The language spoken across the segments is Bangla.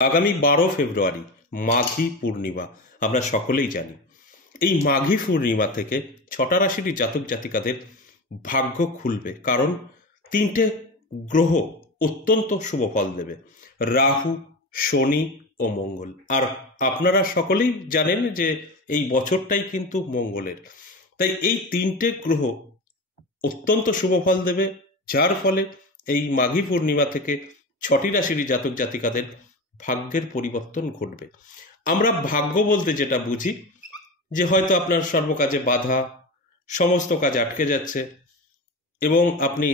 আগামী 12 ফেব্রুয়ারি মাঘী পূর্ণিমা আমরা সকলেই জানি। এই মাঘী পূর্ণিমা থেকে 6টা রাশির জাতক জাতিকাদের ভাগ্য খুলবে, কারণ 3টে গ্রহ অত্যন্ত শুভ ফল দেবে, রাহু, শনি ও মঙ্গল। আর আপনারা সকলেই জানেন যে এই বছরটাই কিন্তু মঙ্গলের, তাই এই 3টে গ্রহ অত্যন্ত শুভ ফল দেবে, যার ফলে এই মাঘী পূর্ণিমা থেকে 6টি রাশির জাতক জাতিকাদের ভাগ্যের পরিবর্তন ঘটবে। আমরা ভাগ্য বলতে যেটা বুঝি যে হয়তো আপনার সর্বকাজে বাধা, সমস্ত কাজ আটকে যাচ্ছে এবং আপনি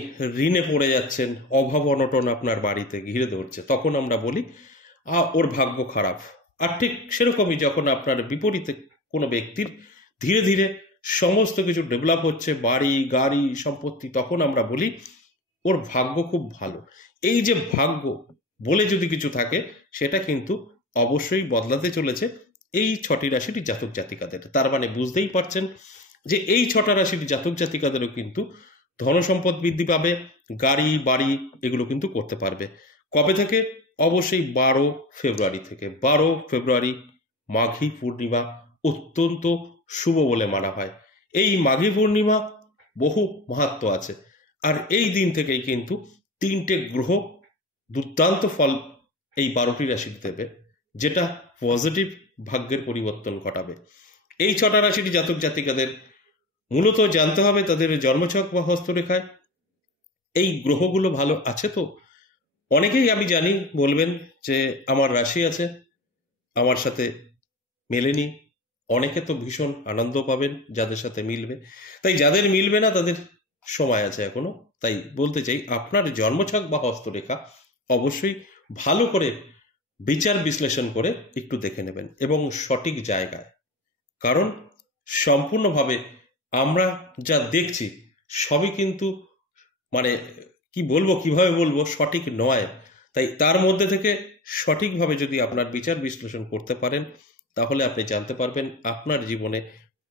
ঋণে পড়ে যাচ্ছেন, অভাব অনটন আপনার বাড়িতে ঘিরে ধরছে, তখন আমরা বলি ওর ভাগ্য খারাপ। আর ঠিক সেরকমই যখন আপনার বিপরীতে কোনো ব্যক্তির ধীরে ধীরে সমস্ত কিছু ডেভেলপ হচ্ছে, বাড়ি গাড়ি সম্পত্তি, তখন আমরা বলি ওর ভাগ্য খুব ভালো। এই যে ভাগ্য বলে যদি কিছু থাকে, সেটা কিন্তু অবশ্যই বদলাতে চলেছে এই 6টি রাশির জাতক জাতিকাদের। তার মানে বুঝতেই পারছেন যে এই 6টা রাশির জাতক জাতিকাদেরও কিন্তু ধনসম্পদ বৃদ্ধি পাবে, গাড়ি বাড়ি এগুলো কিন্তু করতে পারবে। কবে থেকে? অবশ্যই 12 ফেব্রুয়ারি থেকে। 12 ফেব্রুয়ারি মাঘী পূর্ণিমা অত্যন্ত শুভ বলে মানা হয়। এই মাঘী পূর্ণিমা বহু মাহাত্ম্য আছে, আর এই দিন থেকেই কিন্তু 3টে গ্রহ দুর্দান্ত ফল এই 12টি রাশিতে দেবে, যেটা পজিটিভ ভাগ্যের পরিবর্তন ঘটাবে। এই 6টা রাশির জাতক জাতিকাদের মূলত জানতে হবে তাদের জন্মছক বা হস্তরেখায় এই গ্রহগুলো ভালো আছে তো। অনেকেই আমি জানি বলবেন যে আমার রাশি আছে, আমার সাথে মেলেনি। অনেকে তো ভীষণ আনন্দ পাবেন যাদের সাথে মিলবে, তাই যাদের মিলবে না তাদের সময় আছে এখনো। তাই বলতে চাই, আপনার জন্মছক বা হস্তরেখা অবশ্যই ভালো করে বিচার বিশ্লেষণ করে একটু দেখে নেবেন এবং সঠিক জায়গায়, কারণ সম্পূর্ণভাবে আমরা যা দেখছি সবই কিন্তু মানে কিভাবে বলবো সঠিক নয়। তাই তার মধ্যে থেকে সঠিকভাবে যদি আপনার বিচার বিশ্লেষণ করতে পারেন, তাহলে আপনি জানতে পারবেন আপনার জীবনে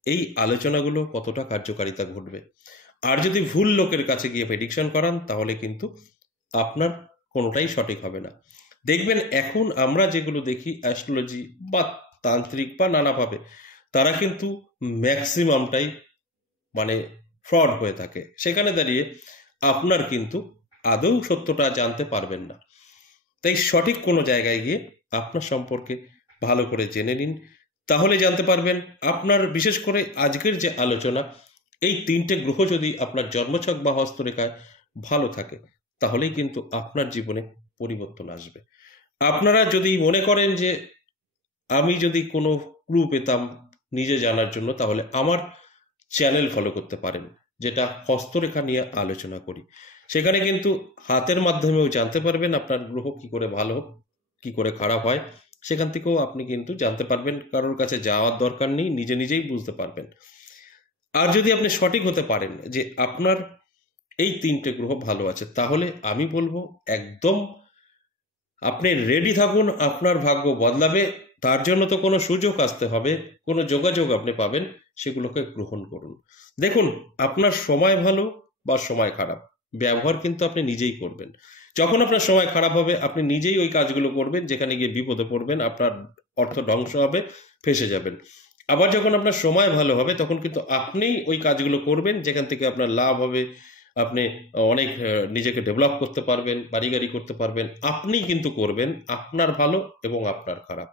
এই আলোচনাগুলো কতটা কার্যকারিতা ঘটবে। আর যদি ভুল লোকের কাছে গিয়ে প্রেডিকশন করান, তাহলে কিন্তু আপনার কোনোটাই সঠিক হবে না। দেখবেন এখন আমরা যেগুলো দেখি অ্যাস্ট্রোলজি বা তান্ত্রিক বা নানাভাবে, তারা কিন্তু ম্যাক্সিমামটাই ফ্রড হয়ে থাকে। সেখানে দাঁড়িয়ে আপনার কিন্তু আদৌ সত্যটা জানতে পারবেন না। তাই সঠিক কোনো জায়গায় গিয়ে আপনার সম্পর্কে ভালো করে জেনে নিন, তাহলে জানতে পারবেন আপনার, বিশেষ করে আজকের যে আলোচনা, এই 3টে গ্রহ যদি আপনার জন্মছক বা হস্তরেখায় ভালো থাকে, তাহলেই কিন্তু আপনার জীবনে পরিবর্তন আসবে। আপনারা যদি মনে করেন যে আমি যদি কোনো ক্লু পেতাম নিজে জানার জন্য, তাহলে আমার চ্যানেল ফলো করতে পারেন, যেটা হস্তরেখা নিয়ে আলোচনা করি। সেখানে কিন্তু হাতের মাধ্যমেও জানতে পারবেন আপনার গ্রহ কি করে ভালো কি করে খারাপ হয়। সেখান থেকেও আপনি কিন্তু জানতে পারবেন, কারোর কাছে যাওয়ার দরকার নেই, নিজে নিজেই বুঝতে পারবেন। আর যদি আপনি সঠিক হতে পারেন যে আপনার এই 3টে গ্রহ ভালো আছে, তাহলে আমি বলবো একদম আপনি রেডি থাকুন, আপনার ভাগ্য বদলাবে। তার জন্য তো কোনো সুযোগ আসতে হবে, কোনো যোগাযোগ আপনি পাবেন, সেগুলোকে গ্রহণ করুন। দেখুন, আপনার সময় ভালো বা সময় খারাপ, ব্যবহার কিন্তু আপনি নিজেই করবেন। যখন আপনার সময় খারাপ হবে, আপনি নিজেই ওই কাজগুলো করবেন যেখানে গিয়ে বিপদে পড়বেন, আপনার অর্থ ধ্বংস হবে, ফেঁসে যাবেন। আবার যখন আপনার সময় ভালো হবে, তখন কিন্তু আপনিই ওই কাজগুলো করবেন যেখান থেকে আপনার লাভ হবে, আপনি অনেক নিজেকে ডেভেলপ করতে পারবেন, বাড়ি গাড়ি করতে পারবেন। আপনি কিন্তু করবেন আপনার ভালো এবং আপনার খারাপ।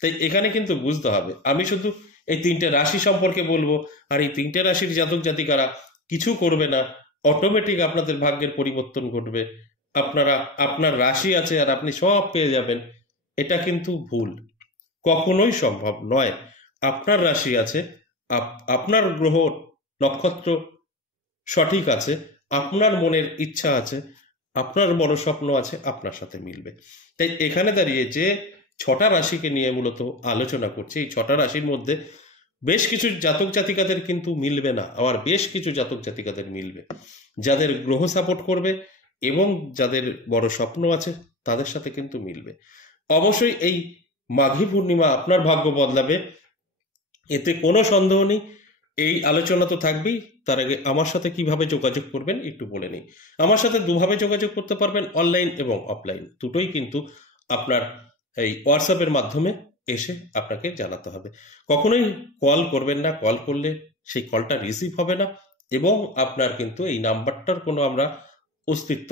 তাই এখানে কিন্তু বুঝতে হবে, আমি শুধু এই 3টে রাশি সম্পর্কে বলবো, আর এই 3টে রাশির জাতক জাতিকারা কিছু করবে না, অটোমেটিক আপনাদের ভাগ্যের পরিবর্তন ঘটবে, আপনার রাশি আছে আর আপনি সব পেয়ে যাবেন, এটা কিন্তু ভুল, কখনোই সম্ভব নয়। আপনার রাশি আছে, আপনার গ্রহ নক্ষত্র সঠিক আছে, আপনার মনের ইচ্ছা আছে, আপনার বড় স্বপ্ন আছে, আপনার সাথে মিলবে। তাই এখানে দাঁড়িয়ে যে 6টা রাশিকে নিয়ে মূলত আলোচনা করছি, এই 6টা রাশির মধ্যে বেশ কিছু জাতক জাতিকাদের কিন্তু মিলবে না, আবার বেশ কিছু জাতক জাতিকাদের মিলবে, যাদের গ্রহ সাপোর্ট করবে এবং যাদের বড় স্বপ্ন আছে তাদের সাথে কিন্তু মিলবে। অবশ্যই এই মাঘী পূর্ণিমা আপনার ভাগ্য বদলাবে, এতে কোনো সন্দেহ নেই। এই আলোচনা তো থাকবেই, তার আগে আমার সাথে কিভাবে যোগাযোগ করবেন একটু বলে নিই। আমার সাথে দুভাবে যোগাযোগ করতে পারবেন, অনলাইন এবং অফলাইন, দুটোই কিন্তু আপনার এই হোয়াটসঅ্যাপের মাধ্যমে এসে আপনাকে জানাতে হবে। কখনোই কল করবেন না, কল করলে সেই কলটা রিসিভ হবে না এবং আপনার কিন্তু এই নাম্বারটার কোনো আমরা অস্তিত্ব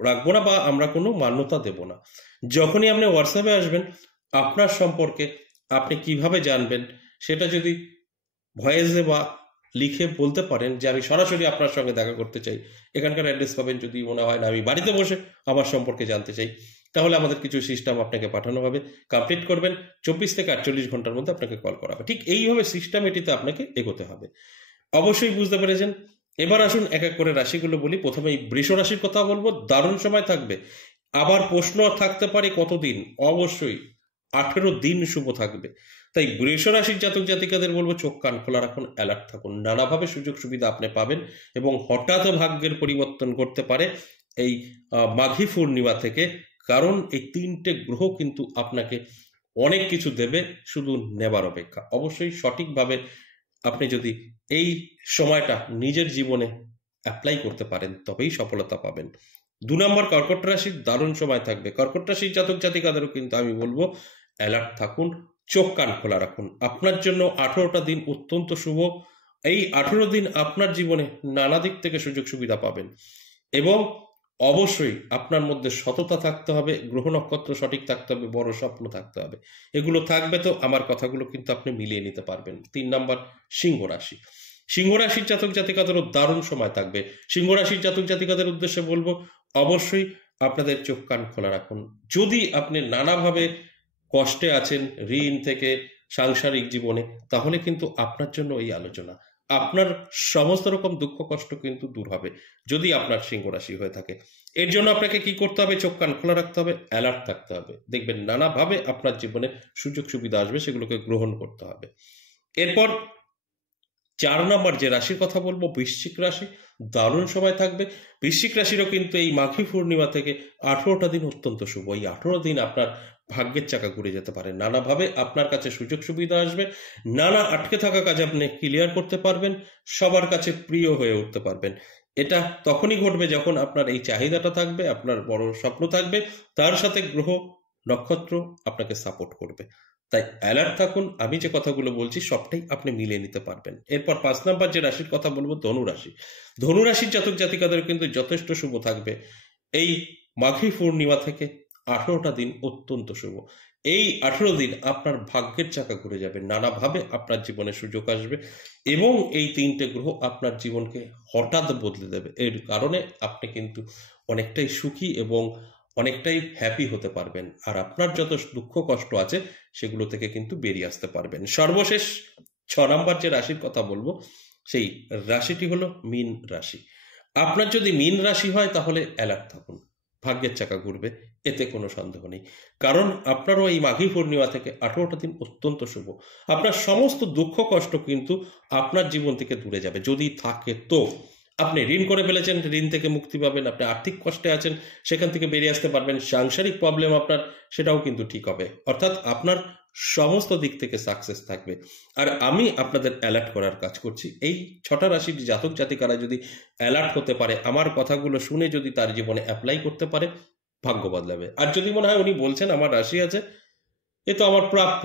রাখবো না বা আমরা কোনো মান্যতা দেব না। যখনই আপনি হোয়াটসঅ্যাপে আসবেন, আপনার সম্পর্কে আপনি কিভাবে জানবেন সেটা যদি ভয়েসে বা লিখে বলতে পারেন যে আমি সরাসরি আপনার সঙ্গে দেখা করতে চাই, এখানকার অ্যাড্রেস পাবেন। যদি মনে হয় না আমি বাড়িতে বসে আমার সম্পর্কে জানতে চাই, তাহলে আমাদের কিছু সিস্টেম আপনাকে পাঠানো হবে, কমপ্লিট করবেন, 24 থেকে 48 ঘন্টার মধ্যে আপনাকে কল করা হবে। ঠিক এইভাবে সিস্টেমেটিতে আপনাকে এগোতে হবে। অবশ্যই বুঝতে পেরেছেন। এবার আসুন এক এক করে রাশিগুলো বলি। প্রথমে এই বৃষ রাশির কথা বলবো। দারুণ সময় থাকবে। আবার প্রশ্ন থাকতে পারে কতদিন? অবশ্যই 18 দিন শুভ থাকবে। তাই বৃষ রাশির জাতক জাতিকাদের বলবো চোখ কান খোলা রাখুন, অ্যালার্ট থাকুন। নানাভাবে সুযোগ সুবিধা আপনি পাবেন এবং হঠাৎ ভাগ্যের পরিবর্তন করতে পারে এই মাঘী পূর্ণিমা থেকে। কারণ এই 3টে গ্রহ কিন্তু আপনাকে অনেক কিছু দেবে, শুধু নেবার অপেক্ষা। অবশ্যই সঠিকভাবে আপনি যদি এই সময়টা নিজের জীবনে অ্যাপ্লাই করতে পারেন তবেই সফলতা পাবেন। 2 নম্বর কর্কট রাশির দারুণ সময় থাকবে। কর্কট রাশির জাতক জাতিকাদেরও কিন্তু আমি বলবো অ্যালার্ট থাকুন, চোখ কান খোলা রাখুন। আপনার জন্য 18টা দিন অত্যন্ত শুভ। এই 18 দিন আপনার জীবনে নানা দিক থেকে সুযোগ সুবিধা পাবেন এবং অবশ্যই আপনার মধ্যে সততা থাকতে হবে, গ্রহ নক্ষত্র সঠিক থাকতে হবে, বড় স্বপ্ন থাকতে হবে। এগুলো থাকবে তো আমার কথাগুলো কিন্তু আপনি মিলিয়ে নিতে পারবেন। 3 নম্বর সিংহ রাশি। সিংহ রাশির জাতক জাতিকাদেরও দারুণ সময় থাকবে। সিংহ রাশির জাতক জাতিকাদের উদ্দেশ্যে বলবো অবশ্যই আপনাদের চোখ কান খোলা রাখুন। যদি আপনি নানাভাবে কষ্টে আছেন, ঋণ থেকে সাংসারিক জীবনে, তাহলে কিন্তু আপনার জন্য এই আলোচনা। আপনার সমস্ত রকম দুঃখ কষ্ট কিন্তু দূর হবে যদি আপনার সিংহ রাশি হয়ে থাকে। এর জন্য আপনাকে কি করতে হবে? চোখ কান খোলা রাখতে হবে, অ্যালার্ট থাকতে হবে। দেখবেন নানাভাবে আপনার জীবনে সুযোগ সুবিধা আসবে, সেগুলোকে গ্রহণ করতে হবে। এরপর 4 নম্বর যে রাশির কথা বলবো বৃশ্চিক রাশি। দারুণ সময় থাকবে। বৃশ্চিক রাশিরও কিন্তু এই মাঘী পূর্ণিমা থেকে 18টা দিন অত্যন্ত শুভ। এই 18 দিন আপনার ভাগ্যের চাকা ঘুরে যেতে পারে। নানাভাবে আপনার কাছে সুযোগ সুবিধা আসবে, নানা আটকে থাকা কাজ আপনি ক্লিয়ার করতে পারবেন, সবার কাছে প্রিয় হয়ে উঠতে পারবেন। এটা তখনই ঘটবে যখন আপনার এই চাহিদাটা থাকবে, আপনার বড় স্বপ্ন থাকবে, তার সাথে গ্রহ নক্ষত্র আপনাকে সাপোর্ট করবে। তাই অ্যালার্ট থাকুন। আমি যে কথাগুলো বলছি সবটাই আপনি মিলিয়ে নিতে পারবেন। এরপর 5 নম্বর যে রাশির কথা বলবো ধনু রাশি। ধনু রাশির জাতক জাতিকাদের কিন্তু যথেষ্ট শুভ থাকবে। এই মাঘী পূর্ণিমা থেকে 18টা দিন অত্যন্ত শুভ। এই 18 দিন আপনার ভাগ্যের চাকা ঘুরে যাবে, নানাভাবে আপনার জীবনে সুযোগ আসবে এবং এই 3টে গ্রহ আপনার জীবনকে হঠাৎ বদলে দেবে। এর কারণে আপনি কিন্তু অনেকটাই সুখী এবং অনেকটাই হ্যাপি হতে পারবেন। আর আপনার যত দুঃখ কষ্ট আছে সেগুলো থেকে কিন্তু বেরিয়ে আসতে পারবেন। সর্বশেষ 6 নম্বর যে রাশির কথা বলবো সেই রাশিটি হলো মীন রাশি। আপনার যদি মীন রাশি হয় তাহলে অ্যালার্ট থাকুন, ভাগ্যের চাকা ঘুরবে, এতে কোনো সন্দেহ নেই। কারণ আপনারও এই মাঘী পূর্ণিমা থেকে 18টা দিন অত্যন্ত শুভ। আপনার সমস্ত দুঃখ কষ্ট কিন্তু আপনার জীবন থেকে দূরে যাবে। যদি থাকে তো আপনি ঋণ করে ফেলেছেন, ঋণ থেকে মুক্তি পাবেন। আপনি আর্থিক কষ্টে আছেন, সেখান থেকে বেরিয়ে আসতে পারবেন। সাংসারিক প্রবলেম আপনার, সেটাও কিন্তু ঠিক হবে। অর্থাৎ আপনার সমস্ত দিক থেকে সাকসেস থাকবে। আর আমি আপনাদের অ্যালার্ট করার কাজ করছি। এই 6টা রাশির জাতক জাতিকারা যদি অ্যালার্ট হতে পারে, আমার কথাগুলো শুনে যদি তার জীবনে অ্যাপ্লাই করতে পারে, ভাগ্য বদলাবে। আর যদি মনে হয় উনি বলছেন আমার রাশি আছে, এ তো আমার প্রাপ্য,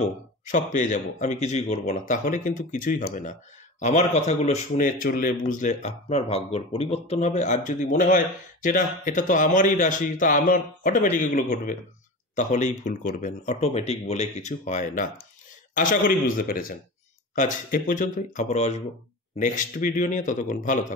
সব পেয়ে যাব, আমি কিছুই করব না, তাহলে কিন্তু কিছুই হবে না। আমার কথাগুলো শুনে চললে বুঝলে আপনার ভাগ্যর পরিবর্তন হবে। আর যদি মনে হয় যেটা এটা তো আমারই রাশি, তা আমার অটোমেটিক এগুলো ঘটবে, তাহলেই ভুল করবেন। অটোমেটিক বলে কিছু হয় না। আশা করি বুঝতে পেরেছেন। আজ এ পর্যন্তই, আবারও আসবো নেক্সট ভিডিও নিয়ে। ততক্ষণ ভালো থাকুন।